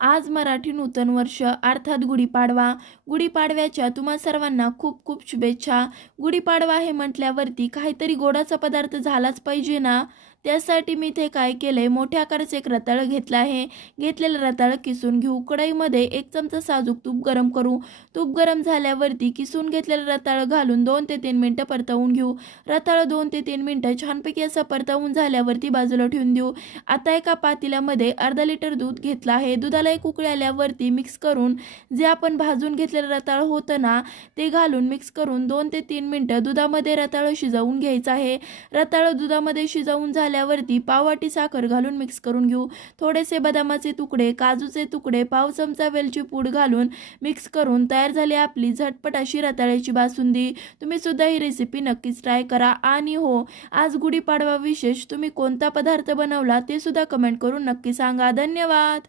आज मराठी नूतन वर्ष अर्थात गुढीपाडवा. गुढीपाडव्याच्या तुम्हा सर्वांना खूप खूप शुभेच्छा. गुढीपाडवा हे म्हटल्यावरती काहीतरी गोडाचा पदार्थ झालाच पाहिजे ना. त्यासाठी मी इथे काय केलंय, मोठ्या आकाराचं एक रताळं घेतलं आहे. घेतलेलं रताळं किसून घेऊ. कढईमध्ये 1 चमचा साजूक तूप गरम करू. तूप गरम झाल्यावरती किसून घेतलेलं रताळं घालून 2 ते 3 मिनिटं परतवून घेऊ. रताळं 2 ते 3 मिनिटं छानपैकी असं परतवून झाल्यावरती बाजूला ठेवून देऊ. आता एका पातेल्यामध्ये अर्धा लिटर दूध घेतलं आहे. दुधाला एक उकळी आल्यावरती मिक्स करून जे आपण भाजून घेतलेलं रताळं होतं ना, ते घालून मिक्स करून 2 ते 3 मिनिटं दुधामध्ये रताळं शिजवून घ्यायचं आहे. रताळं दुधामध्ये शिजवून झाल्यावरती पाववाटी साखर घालून मिक्स करून घेऊ. थोडेसे बदामाचे तुकडे, काजूचे तुकडे, पाव चमचा वेलची पूड घालून मिक्स करून तयार झाली आपली झटपट अशी रताळ्याची बासुंदी. तुम्ही सुद्धा ही रेसिपी नक्कीच ट्राय करा. आणि हो, आज गुढीपाडवा विशेष तुम्ही कोणता पदार्थ बनवला ते सुद्धा कमेंट करून नक्की सांगा. धन्यवाद.